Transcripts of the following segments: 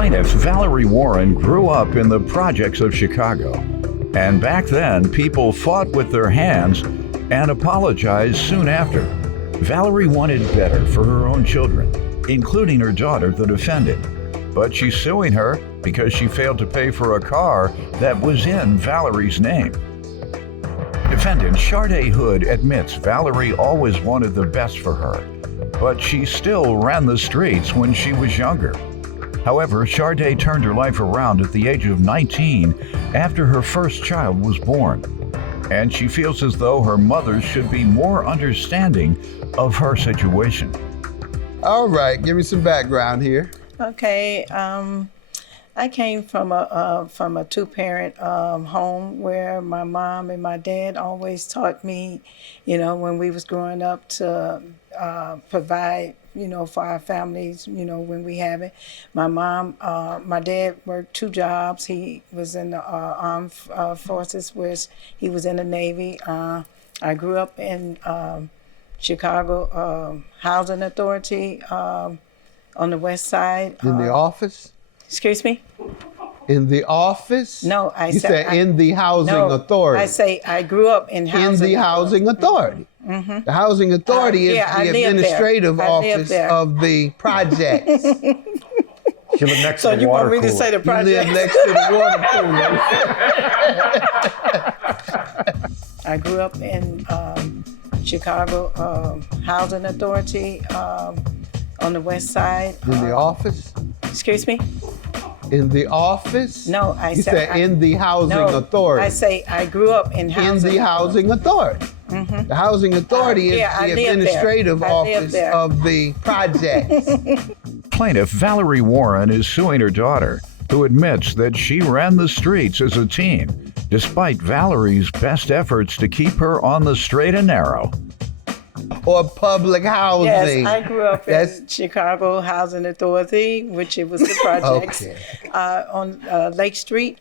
Plaintiff Valerie Warren grew up in the projects of Chicago. And back then, people fought with their hands and apologized soon after. Valerie wanted better for her own children, including her daughter, the defendant. But she's suing her because she failed to pay for a car that was in Valerie's name. Defendant Sharday Hood admits Valerie always wanted the best for her, but she still ran the streets when she was younger. However, Sharday turned her life around at the age of 19 after her first child was born. And she feels as though her mother should be more understanding of her situation. All right, give me some background here. Okay, I came from a two-parent home where my mom and my dad always taught me, when we was growing up to provide, for our families, when we have it. My dad worked two jobs. He was in the armed forces, which he was in the Navy. I grew up in Chicago Housing Authority on the west side. In the office? Excuse me? In the office? No, You said in the housing authority. I say I grew up in housing. In the housing authority. Mm-hmm. The housing authority is the administrative office of the projects. You live next So to the you water want me to cooler. say the You project? live next to the water cooler. I grew up in Chicago Housing Authority on the west side. In the office? Excuse me? In the office? No, You said in the housing authority. I say I grew up in housing. In the housing authority. Mm-hmm. The housing authority is I the live administrative there. I live office there. of the projects. Plaintiff Valerie Warren is suing her daughter, who admits that she ran the streets as a teen, despite Valerie's best efforts to keep her on the straight and narrow. Or public housing. Yes, I grew up in Chicago Housing Authority, which it was the projects on Lake Street.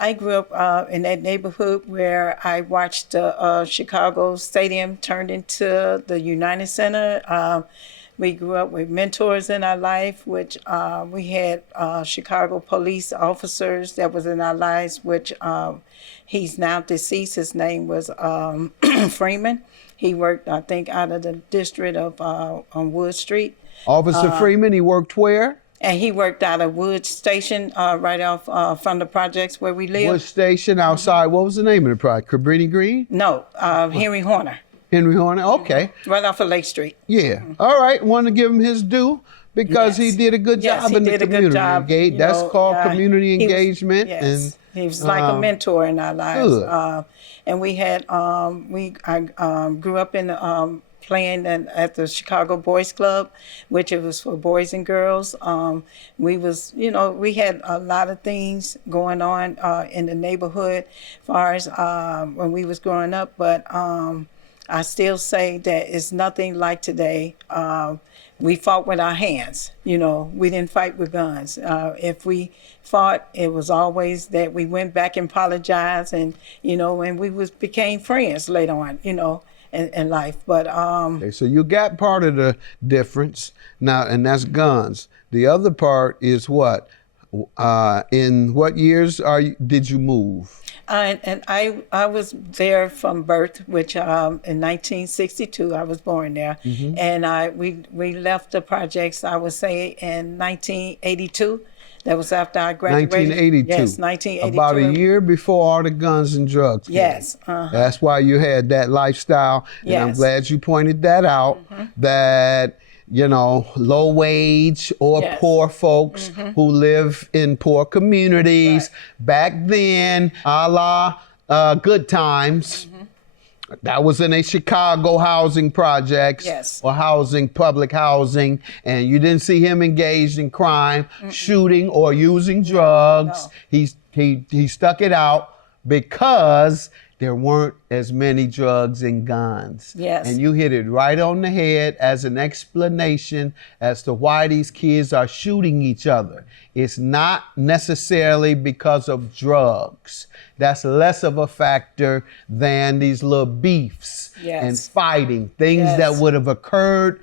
I grew up in that neighborhood where I watched the Chicago Stadium turn into the United Center. We grew up with mentors in our life, which we had Chicago police officers that was in our lives, which he's now deceased. His name was Freeman. He worked, I think, out of the district of on Wood Street. Officer Freeman, he worked where? And he worked out of Wood Station, right off from the projects where we live. Wood Station outside. What was the name of the project? Cabrini Green? No, Henry Horner. Henry Horner. Okay. Right off of Lake Street. Yeah. All right. Want to give him his due because he did a good job in the community. That's called community engagement. And he was like a mentor in our lives. And we had I grew up in playing at the Chicago Boys Club, which it was for boys and girls. We was, we had a lot of things going on in the neighborhood as far as when we was growing up, but I still say that it's nothing like today. We fought with our hands, we didn't fight with guns. If we fought, it was always that we went back and apologized and, and we became friends later on, in life. But okay, so you got part of the difference now, and that's guns. The other part is what? In what years did you move? And I was there from birth, which in 1962 I was born there, and we left the projects, I would say, in 1982. That was after I graduated. 1982. Yes, 1982. About a year before all the guns and drugs came. Yes. That's why you had that lifestyle, and I'm glad you pointed that out. That low wage or poor folks who live in poor communities. Back then, a la good times, that was in a Chicago housing projects or public housing, and you didn't see him engaged in crime, shooting or using drugs. He stuck it out because there weren't as many drugs and guns. Yes. And you hit it right on the head as an explanation as to why these kids are shooting each other. It's not necessarily because of drugs. That's less of a factor than these little beefs and fighting, things that would have occurred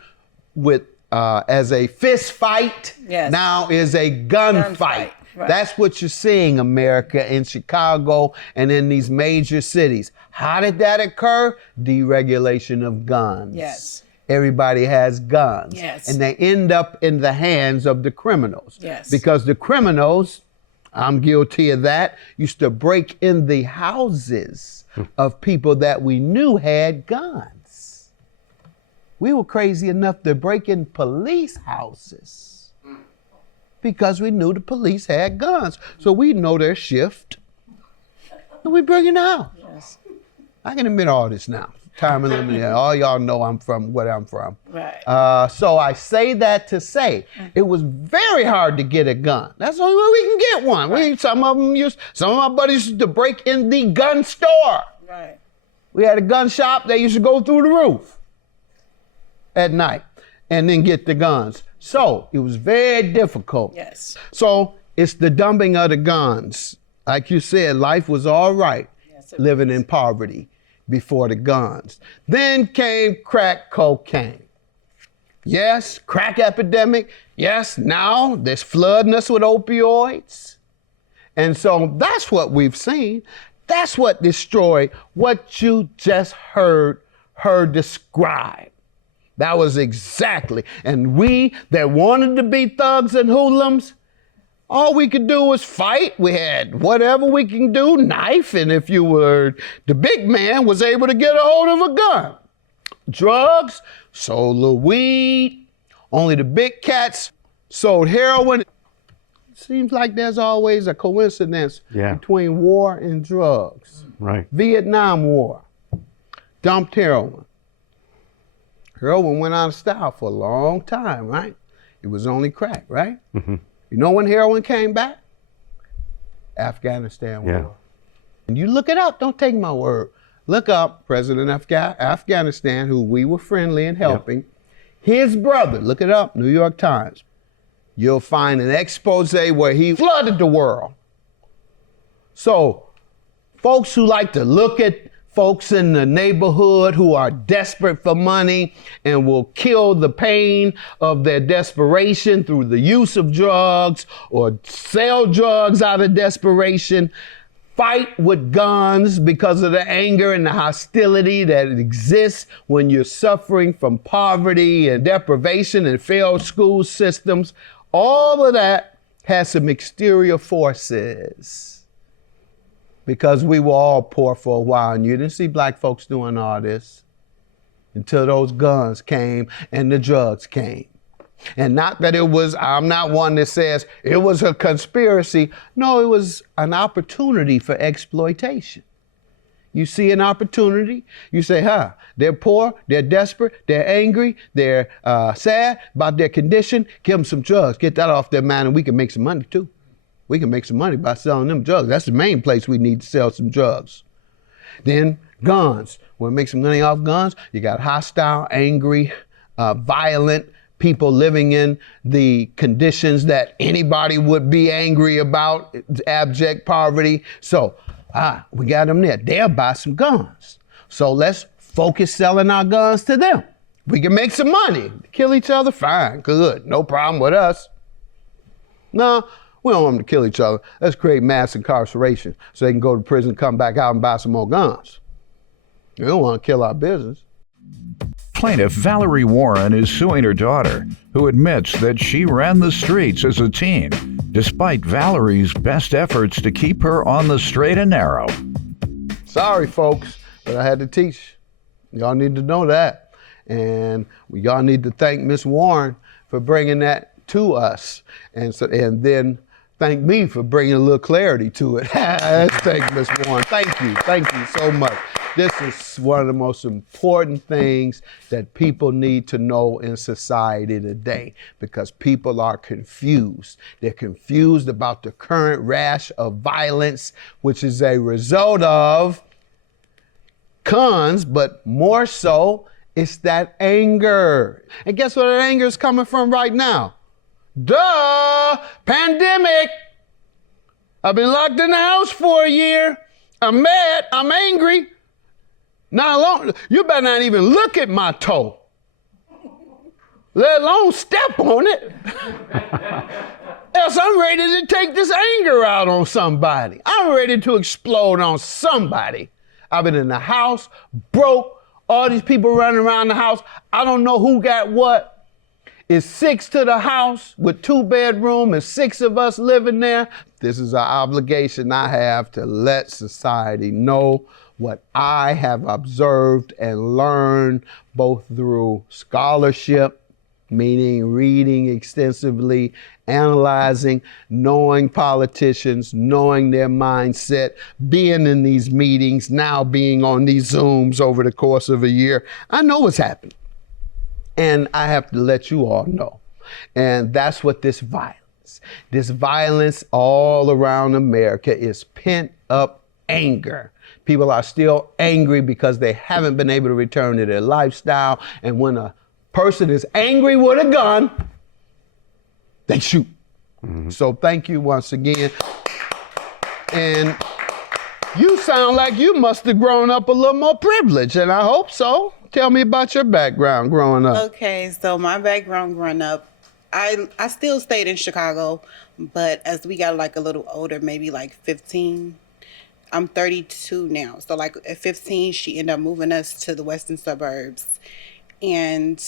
with as a fist fight, now is a gun fight. Right. That's what you're seeing, America, in Chicago and in these major cities. How did that occur? Deregulation of guns. Yes. Everybody has guns. Yes. And they end up in the hands of the criminals. Yes. Because the criminals, I'm guilty of that, used to break in the houses of people that we knew had guns. We were crazy enough to break in police houses because we knew the police had guns. So we know their shift, and we bring it out. Yes. I can admit all this now. Time eliminated. All y'all know I'm from what I'm from. Right. So I say that to say it was very hard to get a gun. That's the only way we can get one. Right. Some of my buddies used to break in the gun store. Right. We had a gun shop. They used to go through the roof at night and then get the guns. So it was very difficult. Yes. So it's the dumping of the guns. Like you said, life was all right living in poverty before the guns. Then came crack cocaine. Yes, crack epidemic. Yes, now they're flooding us with opioids. And so that's what we've seen. That's what destroyed what you just heard her describe. That was exactly. And we that wanted to be thugs and hoodlums, all we could do was fight. We had whatever we can do, knife, and if you were the big man, was able to get a hold of a gun. Drugs, sold the weed. Only the big cats sold heroin. Seems like there's always a coincidence between war and drugs. Right. Vietnam War, dumped heroin. Heroin went out of style for a long time, right? It was only crack, right? Mm-hmm. You know when heroin came back? Afghanistan War. And you look it up, don't take my word. Look up President of Afghanistan, who we were friendly and helping. His brother, look it up, New York Times. You'll find an expose where he flooded the world. So folks who like to look at folks in the neighborhood who are desperate for money and will kill the pain of their desperation through the use of drugs or sell drugs out of desperation, fight with guns because of the anger and the hostility that exists when you're suffering from poverty and deprivation and failed school systems. All of that has some exterior forces. Because we were all poor for a while, and you didn't see black folks doing all this until those guns came and the drugs came. And not that it was, I'm not one that says it was a conspiracy. No, it was an opportunity for exploitation. You see an opportunity, you say, they're poor, they're desperate, they're angry, they're sad about their condition, give them some drugs, get that off their mind, and we can make some money too. We can make some money by selling them drugs. That's the main place we need to sell some drugs. Then guns. Want to make some money off guns? You got hostile, angry, violent people living in the conditions that anybody would be angry about, abject poverty. So we got them there. They'll buy some guns. So let's focus selling our guns to them. We can make some money. Kill each other? Fine, good. No problem with us. No. We don't want them to kill each other. Let's create mass incarceration so they can go to prison, come back out and buy some more guns. We don't want to kill our business. Plaintiff Valerie Warren is suing her daughter, who admits that she ran the streets as a teen, despite Valerie's best efforts to keep her on the straight and narrow. Sorry, folks, but I had to teach. Y'all need to know that. And y'all need to thank Miss Warren for bringing that to us. And then thank me for bringing a little clarity to it. Let's thank Ms. Warren. Thank you so much. This is one of the most important things that people need to know in society today, because people are confused. They're confused about the current rash of violence, which is a result of guns, but more so, it's that anger. And guess where that anger is coming from right now? Duh! Pandemic! I've been locked in the house for a year. I'm mad. I'm angry. Not alone. You better not even look at my toe. let alone step on it. Else I'm ready to take this anger out on somebody. I'm ready to explode on somebody. I've been in the house, broke, all these people running around the house. I don't know who got what. It's 6 to the house with 2 bedrooms and 6 of us living there. This is an obligation I have to let society know what I have observed and learned both through scholarship, meaning reading extensively, analyzing, knowing politicians, knowing their mindset, being in these meetings, now being on these Zooms over the course of a year. I know what's happening. And I have to let you all know. And that's what this violence all around America is pent up anger. People are still angry because they haven't been able to return to their lifestyle. And when a person is angry with a gun, they shoot. Mm-hmm. So thank you once again. And you sound like you must have grown up a little more privileged, and I hope so. Tell me about your background growing up. Okay, so my background growing up, I still stayed in Chicago, but as we got like a little older, maybe like 15, I'm 32 now. So like at 15, she ended up moving us to the western suburbs. And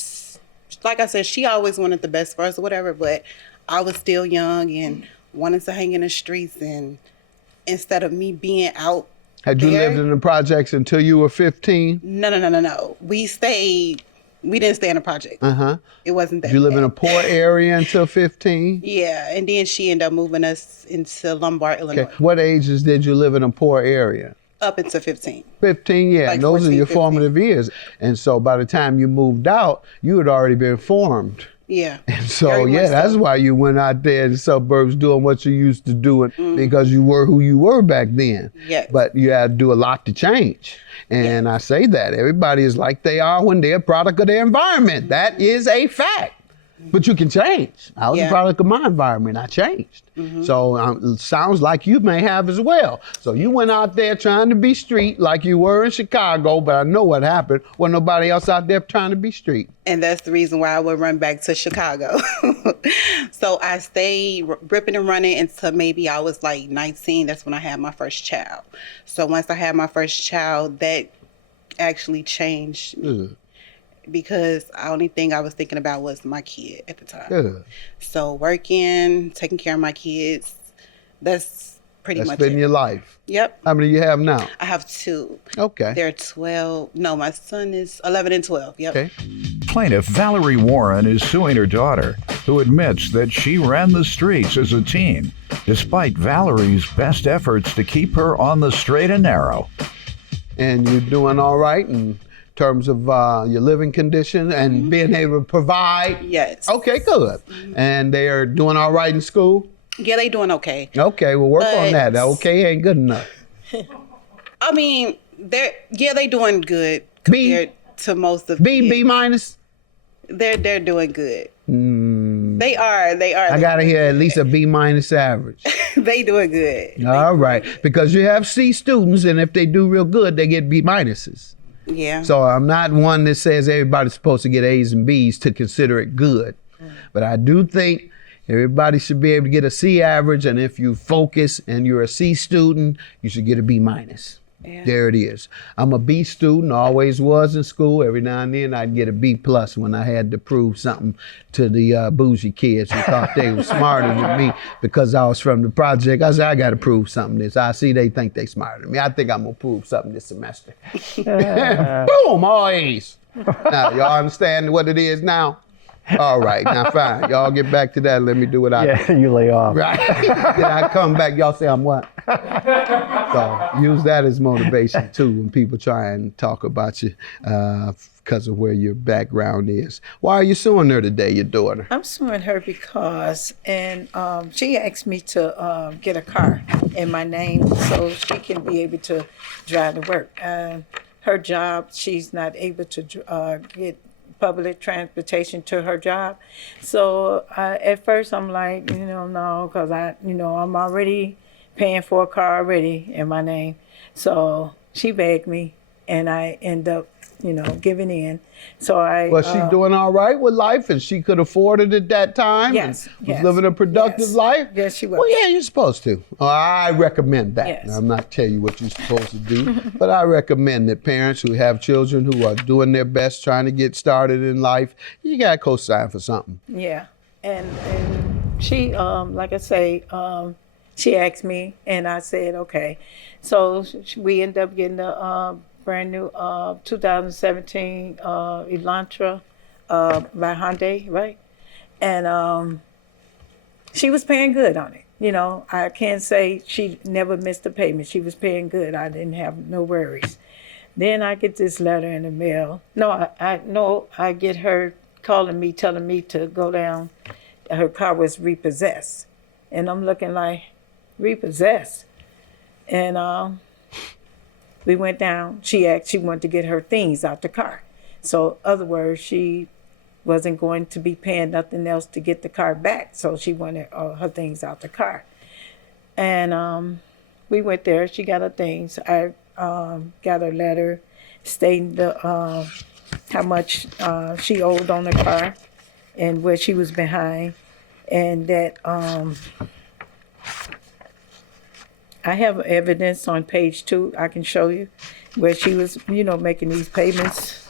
like I said, she always wanted the best for us or whatever, but I was still young and wanted to hang in the streets. And instead of me being out Had you lived in the projects until you were 15? No. We didn't stay in the project. Uh-huh. It wasn't that Did you live bad. in a poor area until 15? Yeah, and then she ended up moving us into Lombard, Illinois. Okay. What ages did you live in a poor area? Up into 15. 15, yeah. Like Those 14, are your 15. formative years. And so by the time you moved out, you had already been formed. Yeah. And so, Very yeah, much that's so. why you went out there in the suburbs doing what you used to do because you were who you were back then. Yes. But you had to do a lot to change. And I say that. Everybody is like they are when they're a product of their environment. That is a fact. But you can change. I was a product of my environment. I changed. So it sounds like you may have as well. So you went out there trying to be street like you were in Chicago, but I know what happened. Wasn't nobody else out there trying to be street. And that's the reason why I would run back to Chicago. So I stayed ripping and running until maybe I was like 19. That's when I had my first child. So once I had my first child, that actually changed me. Because the only thing I was thinking about was my kid at the time. Good. So working, taking care of my kids, that's pretty much been it. your life. Yep. How many you have now? I have 2. Okay. They're 12. No, my son is 11 and 12. Yep. Okay. Plaintiff Valerie Warren is suing her daughter, who admits that she ran the streets as a teen, despite Valerie's best efforts to keep her on the straight and narrow. And you're doing all right in terms of your living condition and being able to provide? Yes. Okay, good. And they are doing all right in school? Yeah, they doing okay. Okay, we'll work on that. Okay ain't good enough. I mean, they doing good B? compared to most of B minus? They're doing good. They are. I gotta hear at least a B minus average. They doing good. All right, because you have C students, and if they do real good, they get B minuses. Yeah. So I'm not one that says everybody's supposed to get A's and B's to consider it good. But I do think everybody should be able to get a C average, and if you focus and you're a C student, you should get a B minus. Yeah. There it is. I'm a B student, always was in school. Every now and then I'd get a B plus when I had to prove something to the bougie kids who thought they were smarter than me because I was from the project. I said, I got to prove something this. I see they think they smarter than me. I think I'm going to prove something this semester. Boom, all A's. Now, y'all understand what it is now? All right, now fine. Y'all get back to that. Let me do what I do. Yeah, you lay off. Right. Then I come back, y'all say I'm what? So use that as motivation too when people try and talk about you because of where your background is. Why are you suing her today, your daughter? I'm suing her because she asked me to get a car in my name so she can be able to drive to work. Her job, she's not able to get public transportation to her job. So at first I'm like, no, because I'm already paying for a car already in my name. So she begged me, and I end up giving in. So Was she doing all right with life, and she could afford it at that time? Yes. And was living a productive life? Yes, she was. Well, yeah, you're supposed to. I recommend that. Yes. I'm not telling you what you're supposed to do, but I recommend that parents who have children who are doing their best trying to get started in life, you got to co-sign for something. Yeah. And she, like I say, she asked me, and I said, okay. So we ended up getting a brand new 2017 Elantra by Hyundai, right? And she was paying good on it. I can't say she never missed a payment. She was paying good. I didn't have no worries. Then I get this letter in the mail. I get her calling me, telling me to go down. Her car was repossessed. And I'm looking like, repossessed? And we went down. She wanted to get her things out the car. So, other words, she wasn't going to be paying nothing else to get the car back. So she wanted her things out the car. And we went there. She got her things. I got a letter stating how much she owed on the car and where she was behind. And that I have evidence on page 2 I can show you where she was, making these payments.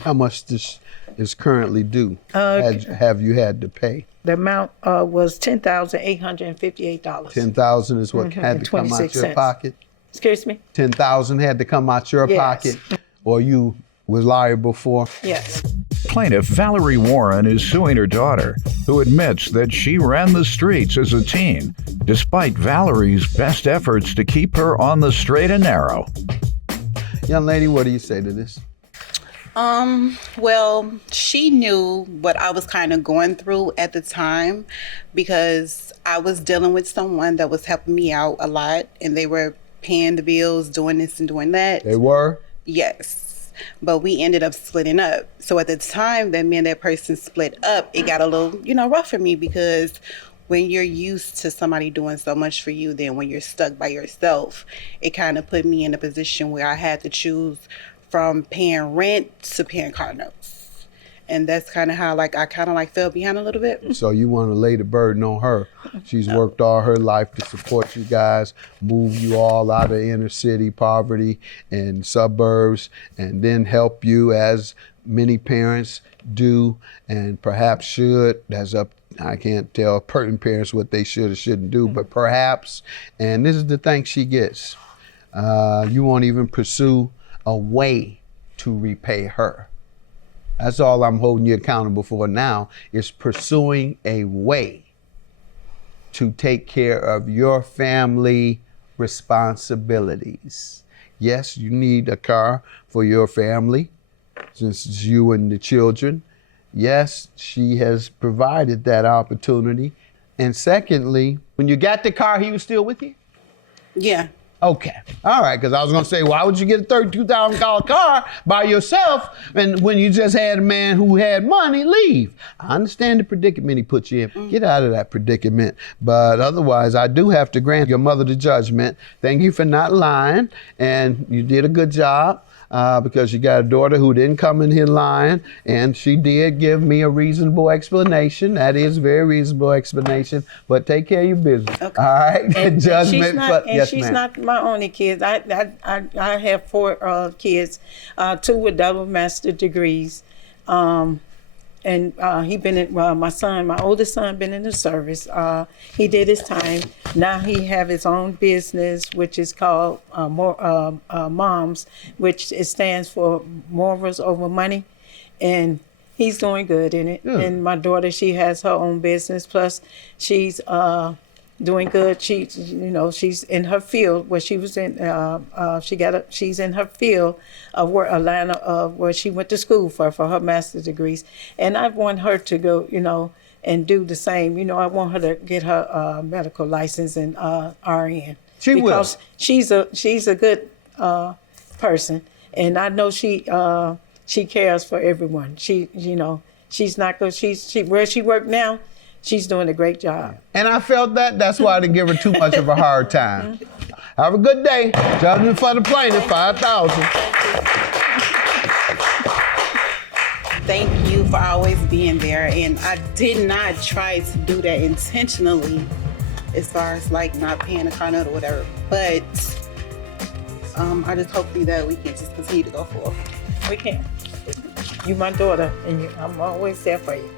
How much this is currently due? Have you had to pay? The amount was $10,858. $10,000 is what had to come out your pocket? Excuse me? $10,000 had to come out your pocket, or you was liable for? Yes. Plaintiff Valerie Warren is suing her daughter, who admits that she ran the streets as a teen, despite Valerie's best efforts to keep her on the straight and narrow. Young lady, what do you say to this? Well, she knew what I was kind of going through at the time because I was dealing with someone that was helping me out a lot, and they were paying the bills, doing this and doing that. They were? Yes. But we ended up splitting up. So at the time that me and that person split up, it got a little, rough for me because when you're used to somebody doing so much for you, then when you're stuck by yourself, it kind of put me in a position where I had to choose from paying rent to paying car notes. And that's kind of how I kind of fell behind a little bit. So you want to lay the burden on her. She's worked all her life to support you guys, move you all out of inner city poverty and suburbs, and then help you as many parents do and perhaps should. I can't tell certain parents what they should or shouldn't do, but perhaps, and this is the thing she gets. You won't even pursue a way to repay her. That's all I'm holding you accountable for now, is pursuing a way to take care of your family responsibilities. Yes, you need a car for your family, since it's you and the children. Yes, she has provided that opportunity. And secondly, when you got the car, he was still with you? Yeah. Okay. All right. Because I was going to say, why would you get a $32,000 car by yourself and when you just had a man who had money leave? I understand the predicament he put you in. Get out of that predicament. But otherwise, I do have to grant your mother the judgment. Thank you for not lying. And you did a good job. Because you got a daughter who didn't come in here lying, and she did give me a reasonable explanation. That is a very reasonable explanation, but take care of your business. Okay. All right? And Judgment. She's not my only kid. I have 4 kids, 2 with double master degrees. And he been in, my oldest son been in the service. He did his time. Now he have his own business, which is called MOMS, which it stands for Morals Over Money. And he's doing good in it. Yeah. And my daughter, she has her own business. Plus she's doing good. She's in her field where she was in. She's in her field of where Atlanta, where she went to school for her master's degrees. And I want her to go, and do the same. I want her to get her medical license and RN. Because she's a good person, and I know she cares for everyone. She's not good. She where she works now. She's doing a great job. And I felt that. That's why I didn't give her too much of a hard time. Have a good day. Judgment for the plaintiff, 5,000. Thank you for always being there. And I did not try to do that intentionally as far as like not paying a car note or whatever. But I just hope that we can just continue to go forward. We can. You my daughter, and I'm always there for you.